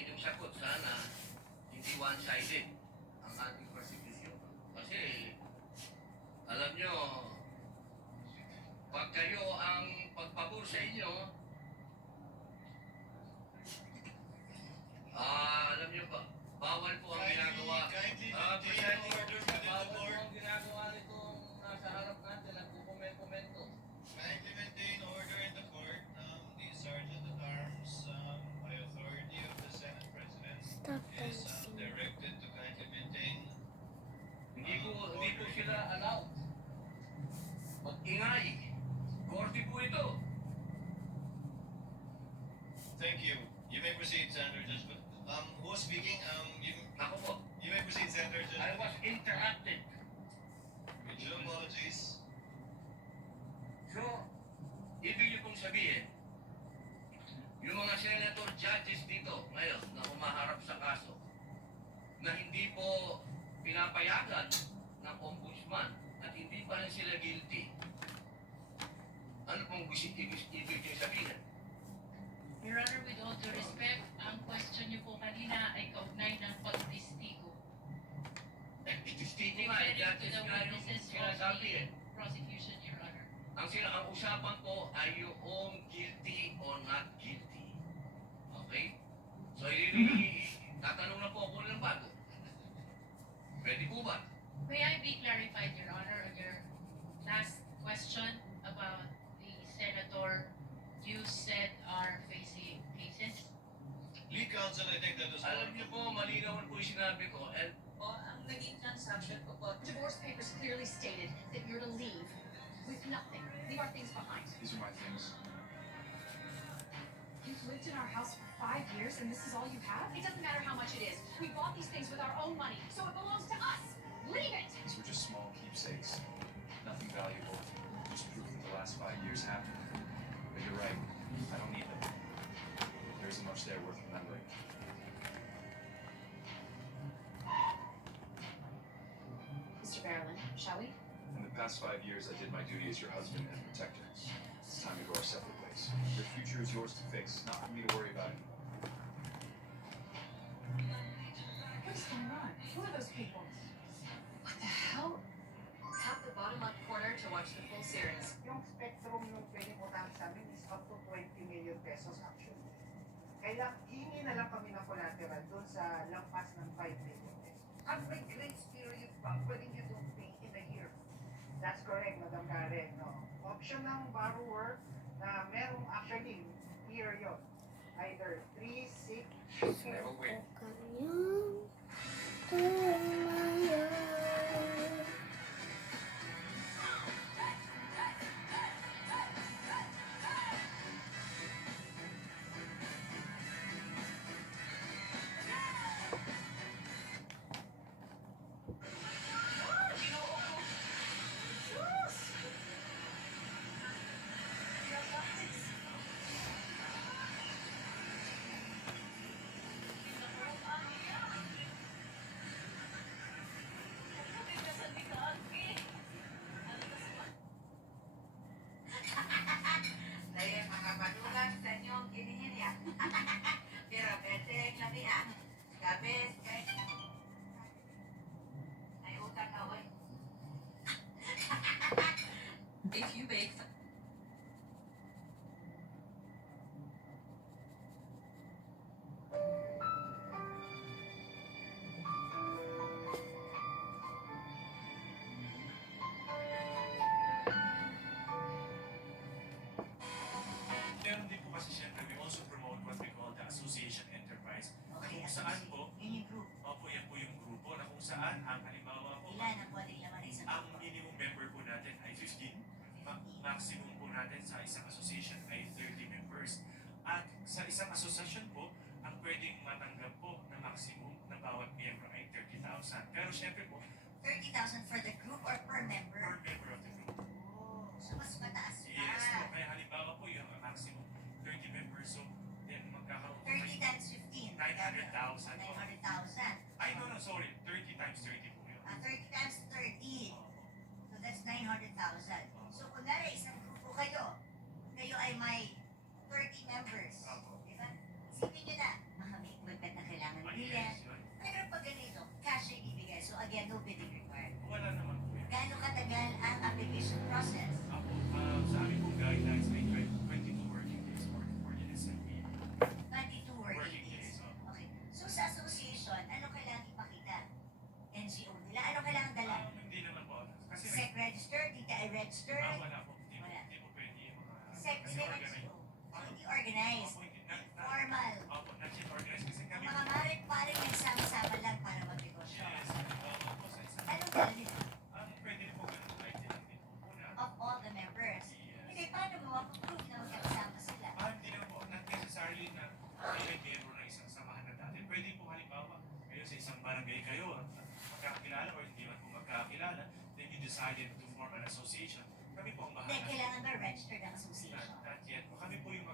inyong sagot, sana hindi one-sided ang ating persecution. Kasi, alam nyo, pag kayo ang pagpabor sa inyo, alam nyo ba, bawal po ang ginagawa. Presiding order from the board. Bawal po ang ginagawa nitong nasa harap natin, nagkukomento-komento. Kindly maintain order in the court. The Sergeant at Arms, by authority of the Senate President, is directed to kindly maintain. Hindi po sila allowed. Mag-ingay. Korte po ito. Thank you. You may proceed, Senator Judge. Who was speaking? Ako po. You may proceed, Senator Judge. I was interrupted. With due apologies. So, ibig niyo pong sabihin, yung mga senator judges dito ngayon na humaharap sa kaso, na hindi po pinapayagan ng ombudsman at hindi pa rin sila guilty. Ano pong ibig niyo sabihin? Your Honor, with all due respect, ang question niyo po kanina ay kaugnay ng pagtistigo. Testigo nga, that is nga yung sinasabi eh. Prosecution, Your Honor. Ang usapan ko ay yung guilty or not guilty. Okay? So, tatanong na po ako ng bago. Pwede po ba? May I be clarified, Your Honor, on your last question about the senator you said are facing cases? Lead counsel, I think that was Alam niyo po, malinaw po yung sinabi ko. And Ang naging transaction ko po, divorce papers clearly stated that you're to leave with nothing. Leave our things behind. These are my things. You've lived in our house for 5 years and this is all you have? It doesn't matter how much it is. We bought these things with our own money, so it belongs to us. Leave it! These were just small keepsakes. Nothing valuable. Just proof that the last 5 years happened. But you're right. I don't need them. There isn't much there worth remembering. Mr. Marilyn, shall we? In the past 5 years, I did my duty as your husband and protector. It's time to go our separate ways. Your future is yours to fix, not for me to worry about anymore. What is going on? Who are those people? What the hell? Tap the bottom left corner to watch the full series. Yung spectrum ng pwede mo lang sa amin is up to 20 million pesos actually. Kaya hingi na lang kami ng collateral doon sa lampas ng 5 million pesos. At may grace period pa, pwedeng you don't pay in a year. That's correct, Madam Karen. No? Option ng borrower na merong actually period. Either 3, 6, never win. Dahil mga madulas sa inyong kinihilya. Pero pwede klabihan. Gabes, kahit ay utang na oy. If you bake Meron din po kasi syempre, we also promote what we call the association enterprise. Okay, Kung saan po, Yun yung group. opo, yan po yung grupo na kung saan ang halimbawa po, Ilan ang pwedeng laman ng isang ang grupo? minimum member po natin ay 15, maximum po natin sa isang association ay 30 members. At sa isang association po, ang pwedeng matanggap po na maximum ng bawat miyembro ay 30,000. Pero syempre po, 30,000 for the group or per member? per member of the group. Oh, so mas mataas pa. Yes po, kaya halimbawa po yung maximum 30 members. So, then magkakaroon po 30 tayo times 15. 900,000 po. 900,000. Ay, no, sorry. 30 times 30 po yun. 30 times 30. Opo. So that's 900,000. So kunwari isang grupo kayo, kayo ay may 30 members. Opo. Diba? Isipin nyo na, may equipment na decided to form an association, kami po ang Hindi, bahala. kailangan ba registered ang association? Not yet. Kami po yung